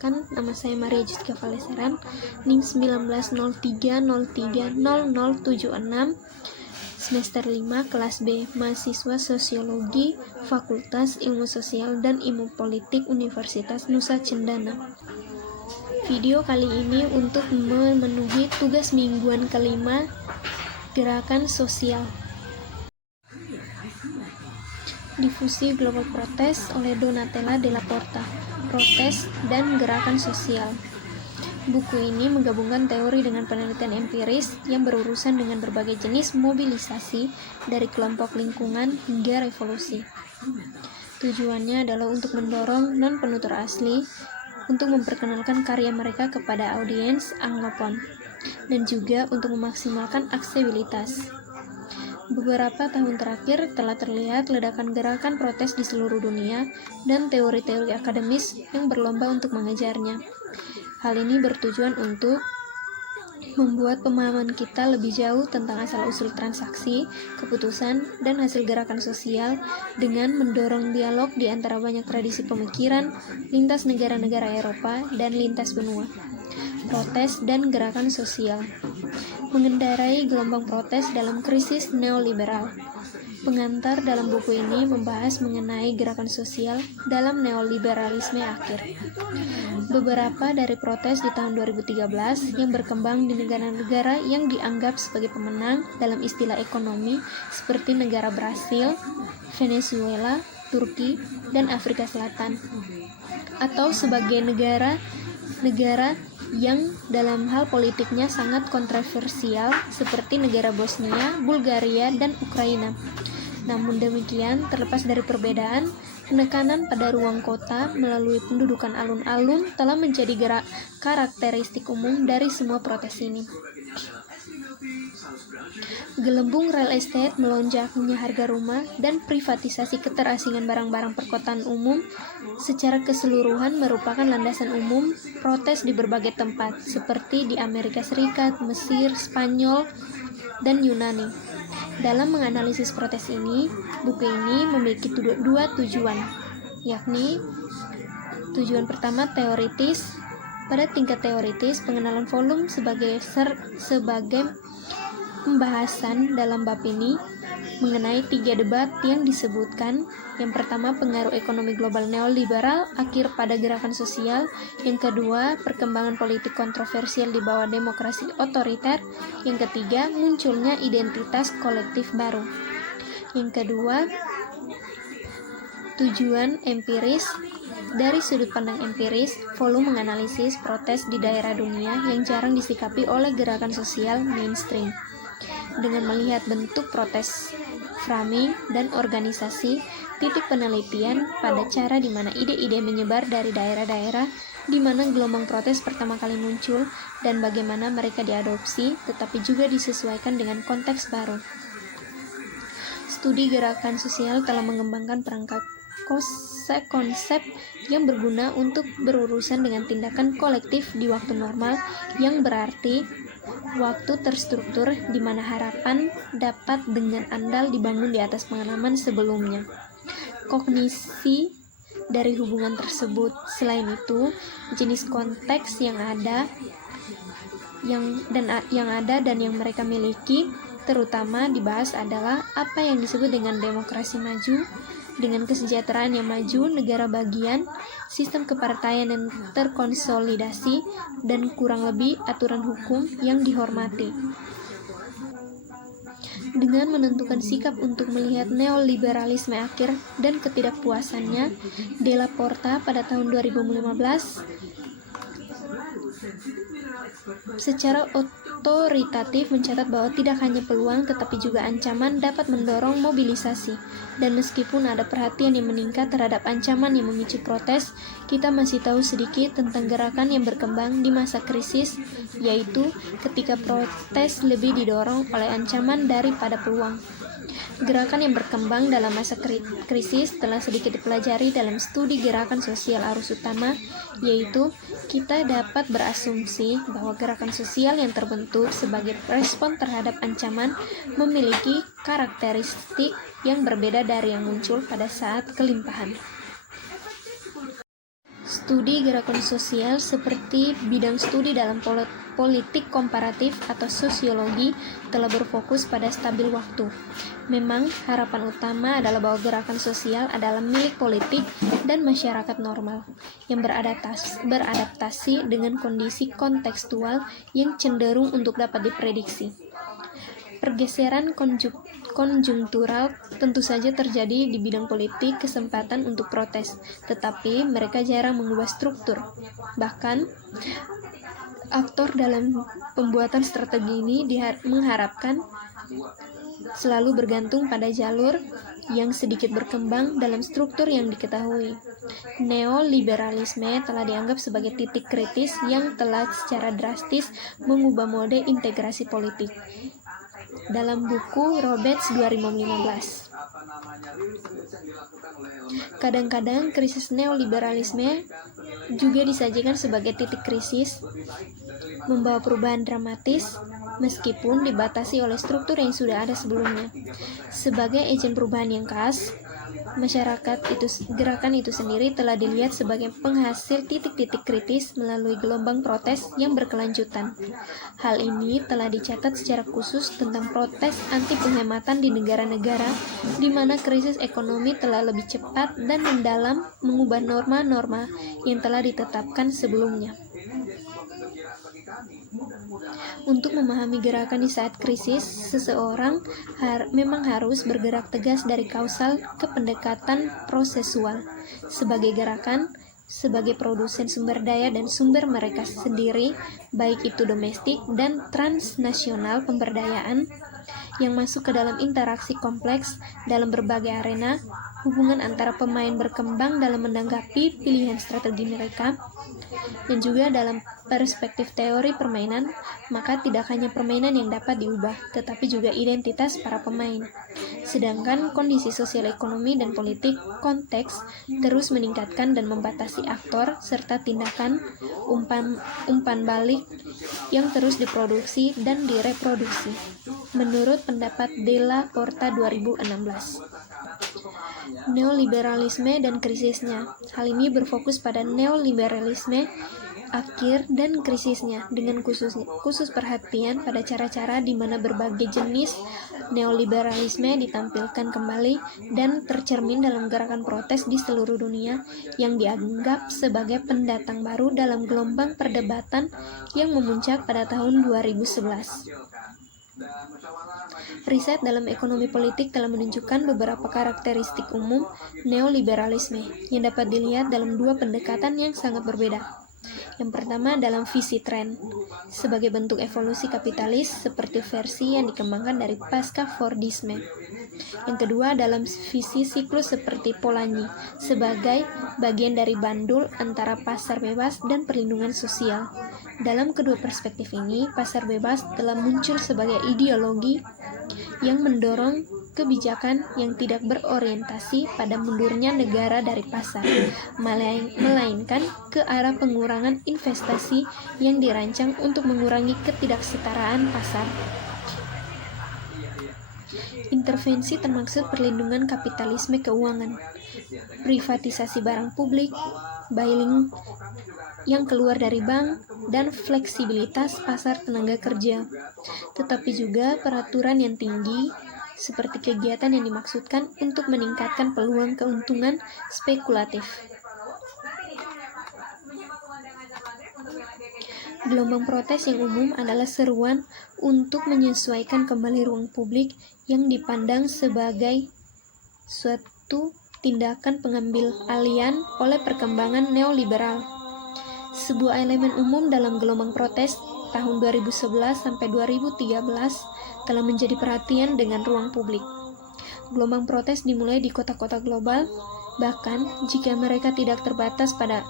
Perkenalkan, nama saya Maria Justika Valeseran, NIM 1903030076, semester 5, kelas B, mahasiswa Sosiologi, Fakultas Ilmu Sosial dan Ilmu Politik Universitas Nusa Cendana. Video kali ini untuk memenuhi tugas mingguan kelima, gerakan sosial. Difusi Global Protest oleh Donatella Della Porta, Protes dan Gerakan Sosial. Buku ini menggabungkan teori dengan penelitian empiris yang berurusan dengan berbagai jenis mobilisasi dari kelompok lingkungan hingga revolusi. Tujuannya adalah untuk mendorong non-penutur asli untuk memperkenalkan karya mereka kepada audiens Anglopon dan juga untuk memaksimalkan aksesibilitas. Beberapa tahun terakhir telah terlihat ledakan gerakan protes di seluruh dunia dan teori-teori akademis yang berlomba untuk mengejarnya. Hal ini bertujuan untuk membuat pemahaman kita lebih jauh tentang asal-usul transaksi, keputusan, dan hasil gerakan sosial dengan mendorong dialog di antara banyak tradisi pemikiran lintas negara-negara Eropa dan lintas benua. Protes dan gerakan sosial. Mengendarai gelombang protes dalam krisis neoliberal. Pengantar dalam buku ini membahas mengenai gerakan sosial dalam neoliberalisme akhir. Beberapa dari protes di tahun 2013 yang berkembang di negara-negara yang dianggap sebagai pemenang dalam istilah ekonomi seperti negara Brasil, Venezuela, Turki, dan Afrika Selatan, atau sebagai negara yang dalam hal politiknya sangat kontroversial seperti negara Bosnia, Bulgaria, dan Ukraina. Namun demikian, terlepas dari perbedaan, penekanan pada ruang kota melalui pendudukan alun-alun telah menjadi karakteristik umum dari semua protes ini. Gelembung real estate, melonjaknya harga rumah, dan privatisasi keterasingan barang-barang perkotaan umum secara keseluruhan merupakan landasan umum protes di berbagai tempat, seperti di Amerika Serikat, Mesir, Spanyol, dan Yunani. Dalam menganalisis protes ini, buku ini memiliki dua tujuan, yakni tujuan pertama teoritis. Pada tingkat teoritis, pengenalan volume sebagai pembahasan dalam bab ini mengenai 3 debat yang disebutkan. Yang pertama, pengaruh ekonomi global neoliberal akhir pada gerakan sosial. Yang kedua, perkembangan politik kontroversial di bawah demokrasi otoriter. Yang ketiga, munculnya identitas kolektif baru. Yang kedua, tujuan empiris. Dari sudut pandang empiris, volume menganalisis protes di daerah dunia yang jarang disikapi oleh gerakan sosial mainstream. Dengan melihat bentuk protes, framing, dan organisasi, titik penelitian pada cara di mana ide-ide menyebar dari daerah-daerah di mana gelombang protes pertama kali muncul dan bagaimana mereka diadopsi tetapi juga disesuaikan dengan konteks baru. Studi gerakan sosial telah mengembangkan perangkat konsep yang berguna untuk berurusan dengan tindakan kolektif di waktu normal, yang berarti waktu terstruktur di mana harapan dapat dengan andal dibangun di atas pengalaman sebelumnya. Kognisi dari hubungan tersebut. Selain itu, jenis konteks yang ada dan yang mereka miliki terutama dibahas adalah apa yang disebut dengan demokrasi maju, dengan kesejahteraan yang maju, negara bagian, sistem kepartaian yang terkonsolidasi, dan kurang lebih aturan hukum yang dihormati. Dengan menentukan sikap untuk melihat neoliberalisme akhir dan ketidakpuasannya, Della Porta pada tahun 2015 secara otoritatif mencatat bahwa tidak hanya peluang tetapi juga ancaman dapat mendorong mobilisasi. Dan meskipun ada perhatian yang meningkat terhadap ancaman yang memicu protes, kita masih tahu sedikit tentang gerakan yang berkembang di masa krisis, yaitu ketika protes lebih didorong oleh ancaman daripada peluang. Gerakan yang berkembang dalam masa krisis telah sedikit dipelajari dalam studi gerakan sosial arus utama, yaitu kita dapat berasumsi bahwa gerakan sosial yang terbentuk sebagai respon terhadap ancaman memiliki karakteristik yang berbeda dari yang muncul pada saat kelimpahan. Studi gerakan sosial seperti bidang studi dalam politik komparatif atau sosiologi telah berfokus pada stabil waktu. Memang harapan utama adalah bahwa gerakan sosial adalah milik politik dan masyarakat normal yang beradaptasi dengan kondisi kontekstual yang cenderung untuk dapat diprediksi. Pergeseran konjungtural tentu saja terjadi di bidang politik kesempatan untuk protes, tetapi mereka jarang mengubah struktur. Bahkan, aktor dalam pembuatan strategi ini mengharapkan selalu bergantung pada jalur yang sedikit berkembang dalam struktur yang diketahui. Neoliberalisme telah dianggap sebagai titik kritis yang telah secara drastis mengubah mode integrasi politik. Dalam buku Roberts 2015. Kadang-kadang krisis neoliberalisme juga disajikan sebagai titik krisis, membawa perubahan dramatis meskipun dibatasi oleh struktur yang sudah ada sebelumnya. Sebagai agen perubahan yang khas, gerakan itu sendiri telah dilihat sebagai penghasil titik-titik kritis melalui gelombang protes yang berkelanjutan. Hal ini telah dicatat secara khusus tentang protes anti penghematan di negara-negara di mana krisis ekonomi telah lebih cepat dan mendalam mengubah norma-norma yang telah ditetapkan sebelumnya. Untuk memahami gerakan di saat krisis, seseorang memang harus bergerak tegas dari kausal ke pendekatan prosesual. Sebagai gerakan, sebagai produsen sumber daya dan sumber mereka sendiri, baik itu domestik dan transnasional pemberdayaan, yang masuk ke dalam interaksi kompleks dalam berbagai arena, hubungan antara pemain berkembang dalam menanggapi pilihan strategi mereka, dan juga dalam perspektif teori permainan, maka tidak hanya permainan yang dapat diubah, tetapi juga identitas para pemain. Sedangkan kondisi sosial ekonomi dan politik konteks terus meningkatkan dan membatasi aktor serta tindakan umpan balik yang terus diproduksi dan direproduksi. Menurut pendapat Della Porta 2016. Neoliberalisme dan krisisnya. Hal ini berfokus pada neoliberalisme akhir dan krisisnya, dengan khusus perhatian pada cara-cara di mana berbagai jenis neoliberalisme ditampilkan kembali dan tercermin dalam gerakan protes di seluruh dunia yang dianggap sebagai pendatang baru dalam gelombang perdebatan yang memuncak pada tahun 2011. Riset dalam ekonomi politik telah menunjukkan beberapa karakteristik umum neoliberalisme yang dapat dilihat dalam dua pendekatan yang sangat berbeda. Yang pertama dalam visi tren, sebagai bentuk evolusi kapitalis seperti versi yang dikembangkan dari pasca Fordisme. Yang kedua dalam visi siklus seperti Polanyi, sebagai bagian dari bandul antara pasar bebas dan perlindungan sosial. Dalam kedua perspektif ini, pasar bebas telah muncul sebagai ideologi yang mendorong kebijakan yang tidak berorientasi pada mundurnya negara dari pasar, melainkan ke arah pengurangan investasi yang dirancang untuk mengurangi ketidaksetaraan pasar. Intervensi termaksud perlindungan kapitalisme keuangan, privatisasi barang publik, bailing yang keluar dari bank, dan fleksibilitas pasar tenaga kerja, tetapi juga peraturan yang tinggi seperti kegiatan yang dimaksudkan untuk meningkatkan peluang keuntungan spekulatif. Gelombang protes yang umum adalah seruan untuk menyesuaikan kembali ruang publik yang dipandang sebagai suatu tindakan pengambil alian oleh perkembangan neoliberal. Sebuah elemen umum dalam gelombang protes tahun 2011 sampai 2013 telah menjadi perhatian dengan ruang publik. Gelombang protes dimulai di kota-kota global, bahkan jika mereka tidak terbatas pada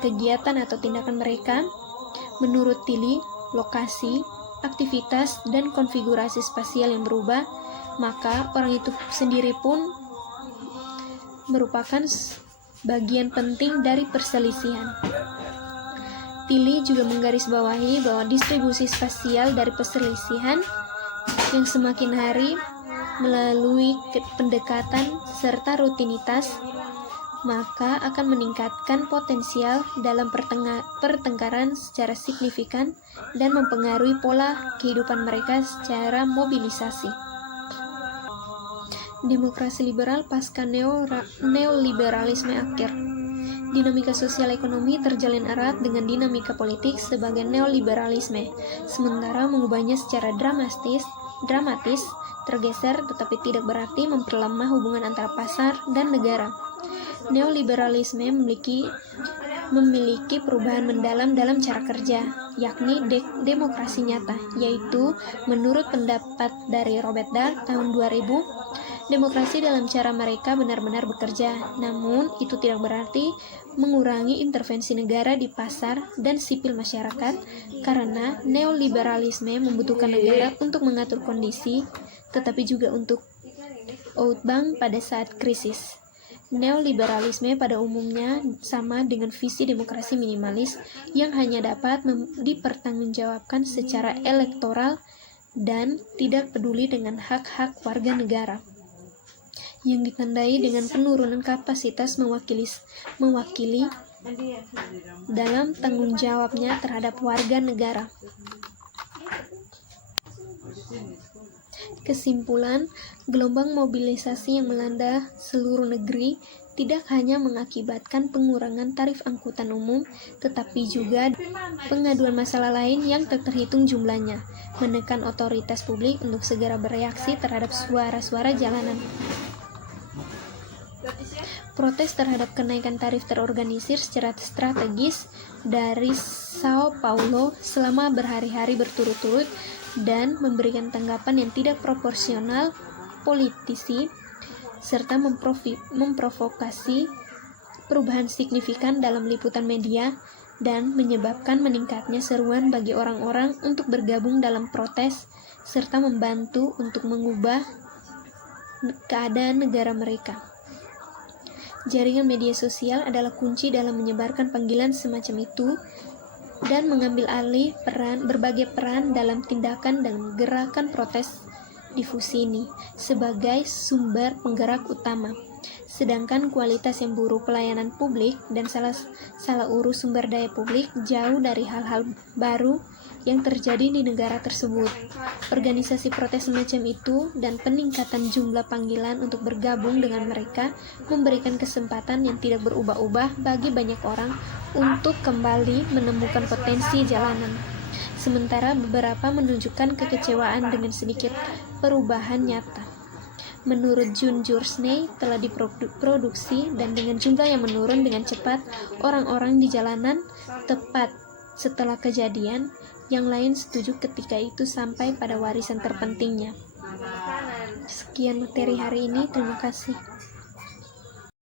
kegiatan atau tindakan mereka. Menurut Tilly, lokasi, aktivitas, dan konfigurasi spasial yang berubah, maka orang itu sendiri pun merupakan bagian penting dari perselisihan. Tilly juga menggarisbawahi bahwa distribusi spasial dari perselisihan yang semakin hari melalui pendekatan serta rutinitas maka akan meningkatkan potensial dalam pertengkaran secara signifikan dan mempengaruhi pola kehidupan mereka secara mobilisasi. Demokrasi liberal pasca neoliberalisme akhir. Dinamika sosial ekonomi terjalin erat dengan dinamika politik sebagai neoliberalisme, sementara mengubahnya secara dramatis, tergeser tetapi tidak berarti memperlemah hubungan antara pasar dan negara. Neoliberalisme memiliki perubahan mendalam dalam cara kerja, yakni demokrasi nyata, yaitu menurut pendapat dari Robert Dahl tahun 2000, demokrasi dalam cara mereka benar-benar bekerja, namun itu tidak berarti mengurangi intervensi negara di pasar dan sipil masyarakat, karena neoliberalisme membutuhkan negara untuk mengatur kondisi, tetapi juga untuk outbound pada saat krisis. Neoliberalisme pada umumnya sama dengan visi demokrasi minimalis yang hanya dapat dipertanggungjawabkan secara elektoral dan tidak peduli dengan hak-hak warga negara, yang ditandai dengan penurunan kapasitas mewakili dalam tanggung jawabnya terhadap warga negara. Kesimpulan, gelombang mobilisasi yang melanda seluruh negeri tidak hanya mengakibatkan pengurangan tarif angkutan umum, tetapi juga pengaduan masalah lain yang tak terhitung jumlahnya, menekan otoritas publik untuk segera bereaksi terhadap suara-suara jalanan. Protes terhadap kenaikan tarif terorganisir secara strategis dari Sao Paulo selama berhari-hari berturut-turut dan memberikan tanggapan yang tidak proporsional politisi, serta memprovokasi perubahan signifikan dalam liputan media dan menyebabkan meningkatnya seruan bagi orang-orang untuk bergabung dalam protes serta membantu untuk mengubah keadaan negara mereka. Jaringan media sosial adalah kunci dalam menyebarkan panggilan semacam itu dan mengambil alih berbagai peran dalam tindakan dan gerakan protes difusi ini sebagai sumber penggerak utama. Sedangkan kualitas yang buruk pelayanan publik dan salah urus sumber daya publik jauh dari hal-hal baru yang terjadi di negara tersebut. Organisasi protes semacam itu dan peningkatan jumlah panggilan untuk bergabung dengan mereka memberikan kesempatan yang tidak berubah-ubah bagi banyak orang untuk kembali menemukan potensi jalanan. Sementara beberapa menunjukkan kekecewaan dengan sedikit perubahan nyata. Menurut June Journey telah diproduksi dan dengan jumlah yang menurun dengan cepat orang-orang di jalanan tepat setelah kejadian. Yang lain setuju ketika itu sampai pada warisan terpentingnya. Sekian materi hari ini, terima kasih.